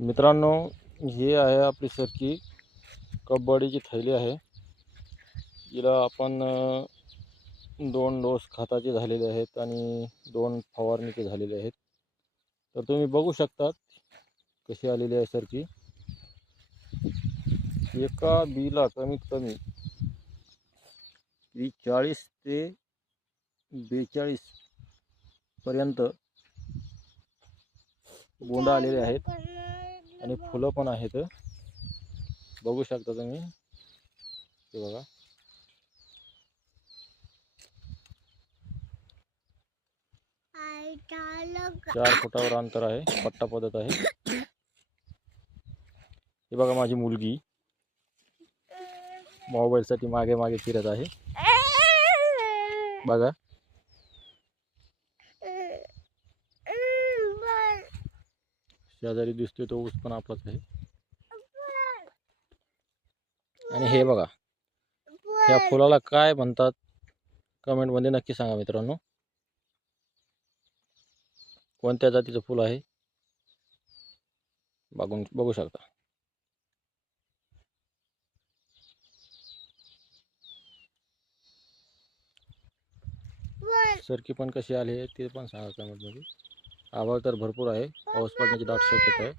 मित्रांनो, ही आहे आपली सरकी कबड्डीची थैली आहे. हिला आपण 2 डोस खताचे झालेले आहेत आणि 2 फवारणीचे झालेले आहेत. तर तुम्ही बघू शकतात कशी आलेली आहे सरकी. एका बीला कमीत कमी 40 ते 42 पर्यंत बोंड आलेले आहेत आणि फुलं पण आहेत. बघू शकता तुम्ही, हे बघा. 4 फुटावर अंतर आहे, पट्टा पद्धत आहे. हे बघा, माझी मुलगी मोबाईलसाठी मागे मागे फिरत आहे. बघा, शेजारी दिसतोय तो ऊस पण आपलाच आहे. आणि हे बघा, या फुलाला काय म्हणतात कमेंट मध्ये नक्की सांगा मित्रांनो. कोणत्या जातीचं फुल आहे बघू शकता. सरकी पण कशी आली आहे ते पण सांगा कमेंट मध्ये. आभाळ तर भरपूर आहे, पाऊस पडण्याची दाट शक्यता आहे.